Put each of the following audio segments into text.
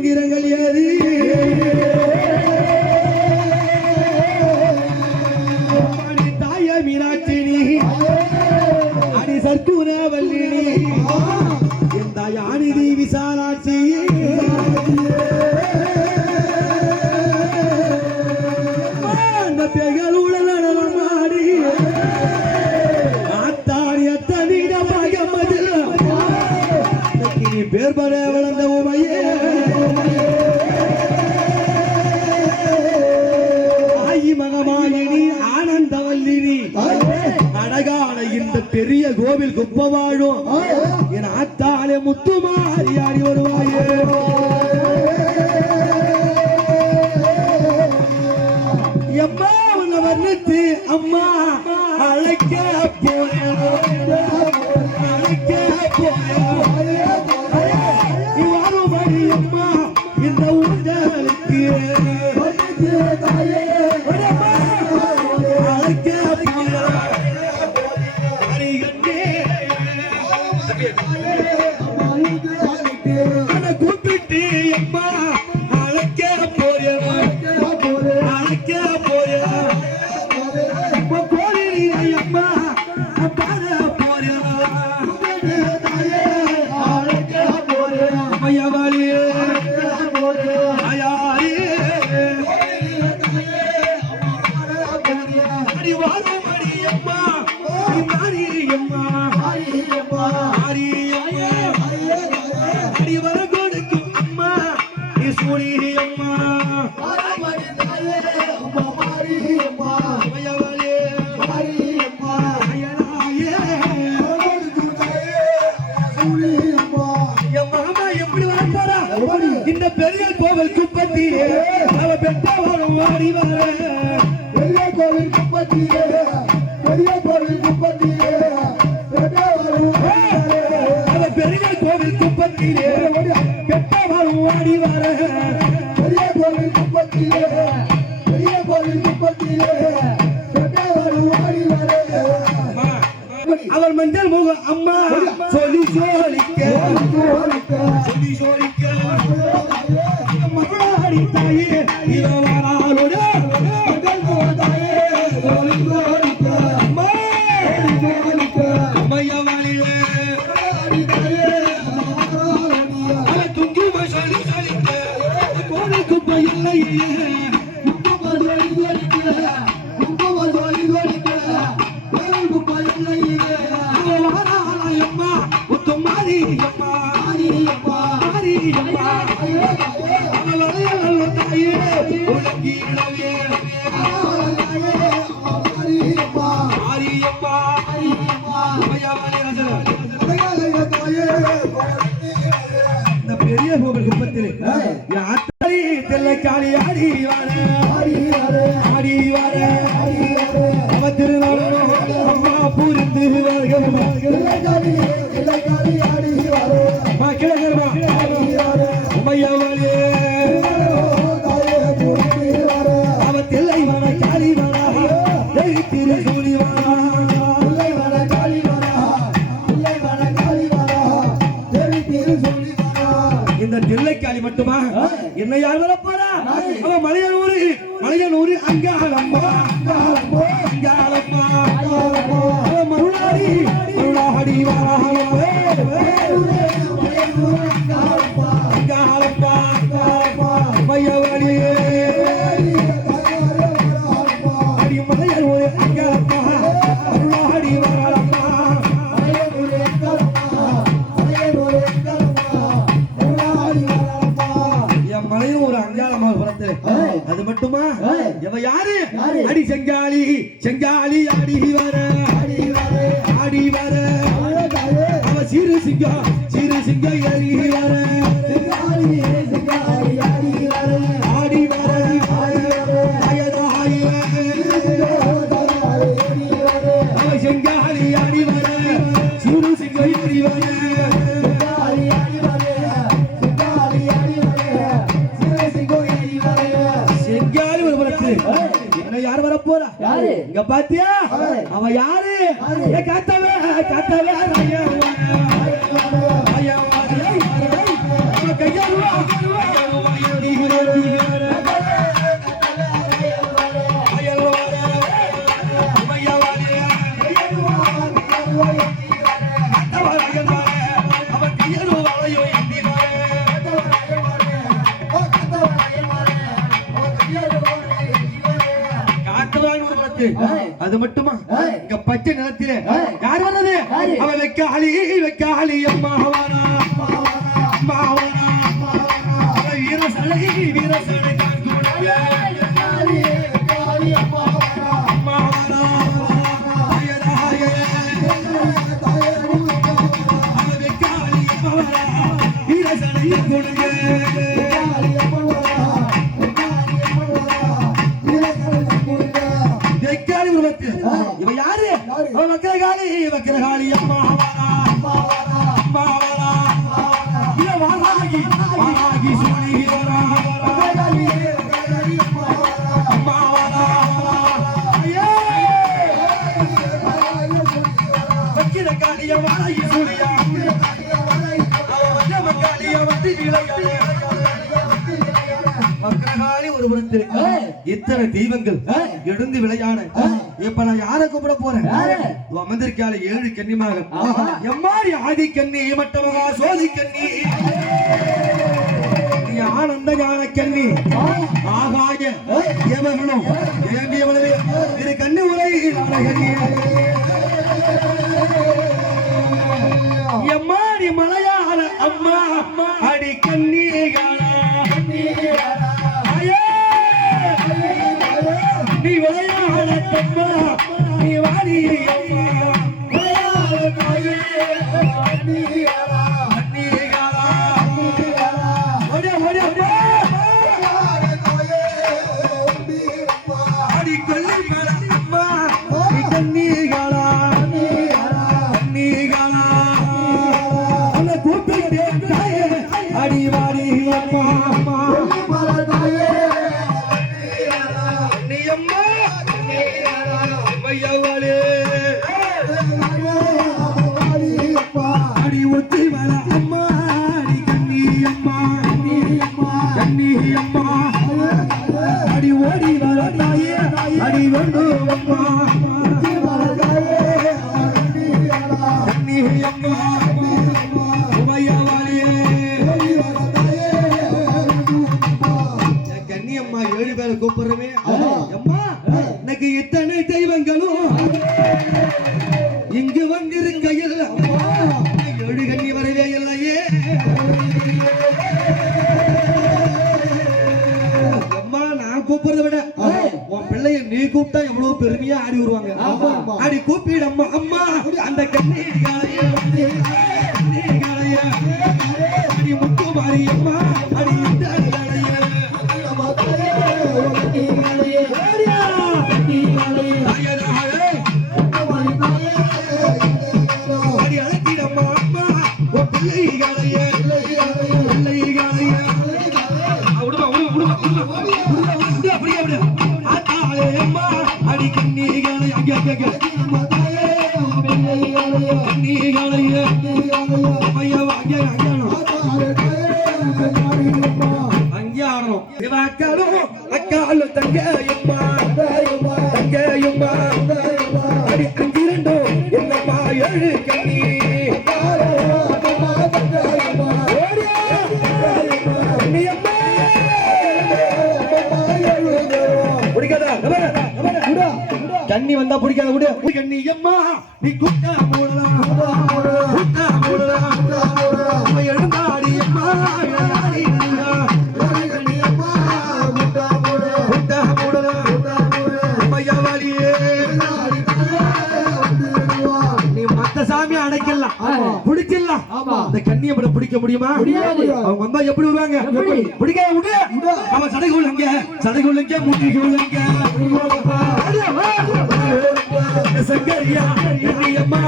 மந்திரங்கள் ஏறி அடி தாய மீனாட்சினி அடி சர்க்குன வல்லினி என் தாயானிதி விசாலாட்சி அந்த பேர்கள் உள்ள நடனமாடி ஆத்தாடி அத்தனிட பாகமதில் நீ பேர் பட வளர்ந்த உமையே ஆயி மகமாயினி ஆனந்தவல்லினி அழகான இந்த பெரிய கோவில் குப்ப வாழும் என் ஆத்தாலே முத்துமாரி ஆடி வருவாயே எம்மா உன்னை வர்ணித்து அம்மா அழைக்க போறேன் அழைக்க போறேன் அம்மா இந்த ஊர்களுக்கு கூப்பிட்டு அம்மா அழைக்க போறேன் அழைக்க போறேன் கோரி அம்மா பாட போறேன் அம்மையவாளியே இந்த பெரிய கோவில் குப்பத்திலே அவ பெற்றவரும் வாடி வர பெரிய கோவில் குப்பத்திலே பெரிய கோவில் குப்பத்திலே அவ பெரிய கோவில் குப்பத்திலே பெற்றவரும் வாடி வர பெரிய கோவில் குப்பத்திலே பெரிய கோவில் குப்பத்திலே பெற்றவரும் வாடி வர அவர் மஞ்சள் முக அம்மா சொல்லி சோழிக்க சொல்லி சோழிக்க மகளாடி தாயே இரவாரோட துங்கி சொல்லி சலிக்க கோழி குப்பை இல்லையே பெரிய கோவில் குப்பத்திலே தெல்லைக்காளி ஆடி வர ஆடி வர அவ திருநாளும் அம்மா புரிந்து உமையவளே அவ தில்லை வர காளி வர திரு சூழி வர இந்த தில்லைக்காளி மட்டுமா என்ன யார் வர போறா அவ மலையனூரு அங்காளம்மா அங்காளம்மா மருளாடி மருளாடி அங்காளம்மா மையவழியே அடி மலையனூரு அங்காளம்மா மருளாடி வரலம்மா அது மட்டுமா இவ யாரு அடி செங்காளி செங்காளி ஆடி வர ஆடி வர அவ சிறு சிங்க ஏறி வர ஆடி வர அவ செங்காளி ஆடி வர சிறு சிங்க ஏறி வர யார் வர போறா இங்க பாத்தியா அவ யாரு காத்தவே காத்தவே கையா உருவத்து அது மட்டுமா இங்க பச்சை நிலத்திலே யார் வர்றது அவ வெக்காளி வெக்காளி அம்மா வாரா அம்மா வாரா வீரசலை வீரசலை இவ யாரு வக்கரகாளி வக்கரகாளி அம்மா அம்மா வாராகி வாராகி சோனி வக்கரகாளிய வாராகி சோனியா வக்கரகாளி ஒரு புறத்தில் இத்தனை தெய்வங்கள் எழுந்து விளையாட இப்ப நான் யாரை கூப்பிட போறேன் அமர்ந்திருக்கால 7 கன்னிமகள் எம்மாடி ஆதி கன்னி மட்டமகா சோதி கன்னி ஆனந்த ஞான கன்னி ஆகாய ஏவர்களும் ஏண்டியவளவே இரு கண்ணி உரை எம்மாடி மலையாள அம்மா அடி கன்னிகளா நீ விளையாட அம்மா நீ வாடி அம்மா அடி கொல்லி அம்மா நீ கன்னிகளா கன்னிகளா உன்னை கூப்பிட்டு அடி வாடி அம்மா அம்மா நீ அம்மா மையவளே அடி ஒத்தி வர அம்மா அடி கண்ணி அம்மா கண்ணி அம்மா அடி ஓடி வர தாயே அடி வந்து அம்மா கண்ணி அம்மா மையவளே கண்ணி அம்மா 7 பேரை கூப்பிடுறவே அம்மா இன்னைக்கு இத்தனை தெய்வங்களும் இங்கு வந்திருக்கையில் 7 கன்னி வரவே இல்லையே அம்மா நான் கூப்பிடுறத விட உன் பிள்ளைய நீ கூப்பிட்டா எவ்வளவு பெருமையா ஆடி வருவாங்க ஆடி கூப்பிடு அம்மா அம்மா அந்த கண்ணி அடி முத்து மாறி அம்மா அடி அங்கே ஆடணும் அக்காலும் தங்கையும்மா தங்கையும்மா அடி அங்கிரண்டும் என்னம்மா 7 கண்ணி கண்ணி வந்தா பிடிக்காத விடு கண்ணி அம்மா நீ குட்டா மூடலாம் எழுந்தாடி அம்மா நீ மத்த சாமி அடைக்கலாம் பிடிச்சிடலாம் அந்த கண்ணியை பிடிக்க முடியுமா அவங்க வந்தா எப்படி வருவாங்க பிடிக்காத விடு அவன் சடைகுள்ளங்க முட்டிகுள்ளங்க சங்கரியா அம்மா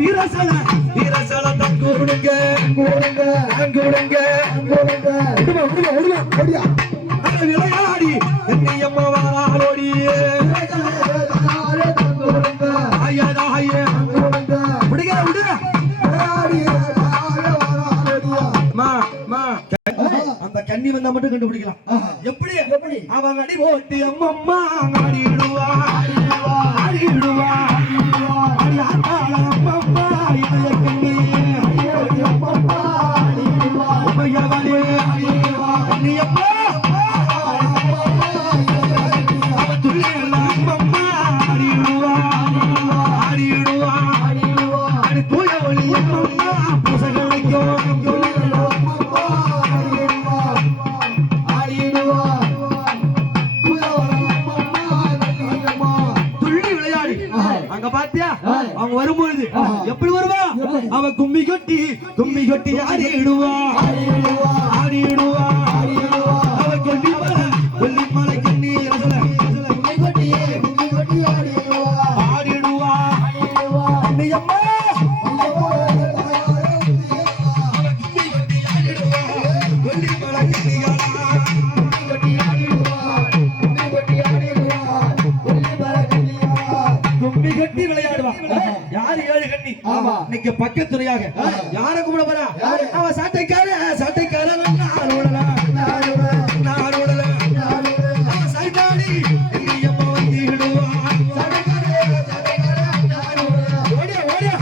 வீரசல தங்கூடுங்க விளையாடி அம்மா வாராளோடி அந்த கண்ணி வந்தா மட்டும் கண்டுபிடிக்கலாம் எப்படி அவங்க அடி போட்டு அம்மா ஆடிடுவா ஆடிடுவா அம்மா இளைய கண்ணி அங்க பாத்தியா அவங்க வரும்பொழுது எப்படி வருவா அவ கும்மி கொட்டி ஆடிடுவா அவ கொல்லி மலை கண்ணி ஆடிடுவா அம்மா கும்மி கட்டி விளையாடுவான் யாரு ஏழு கண்ணி இன்னைக்கு பக்கத்துறையாக யார கும்பிட போறா அவன் சாட்டைக்கார சைதாடி அம்மா வந்து ஓடியா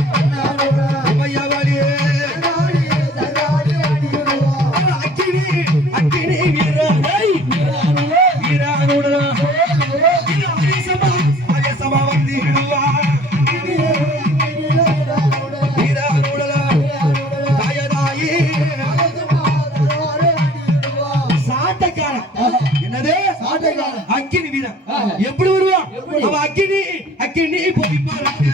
அக்கினி வீரா அக்கினி வீரன் எப்படி வருவா அவன் அக்கினி போய் பாருங்க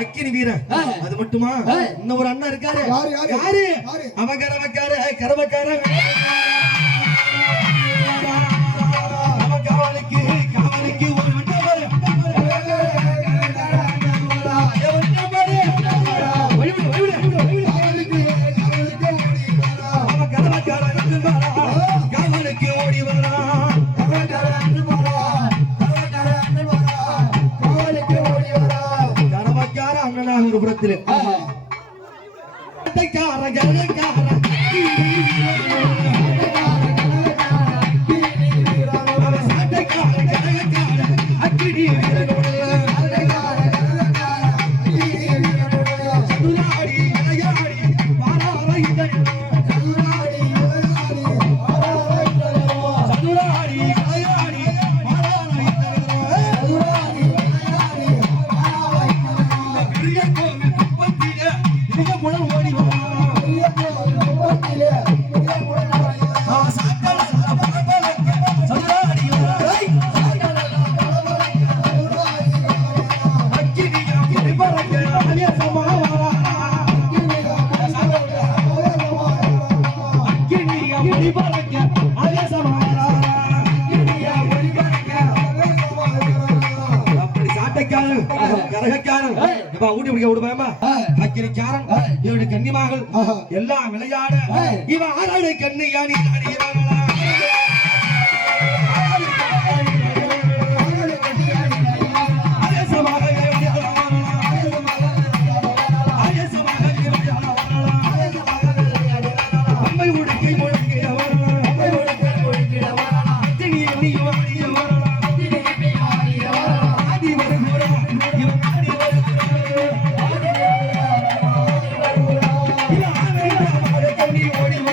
அக்கினி வீரன் அது மட்டுமா இன்னும் ஒரு அண்ணா இருக்காரு யாரு அவன் கரவக்கார காவலுக்கு ஒரு காவலுக்கு ஓடி வரலாம் கரவக்கார அண்ணனாக ஒரு புறத்தில் கன்னிமார்கள் எல்லாம் விளையாட இவன் ஆறாடு கண்ணியானி ஓடி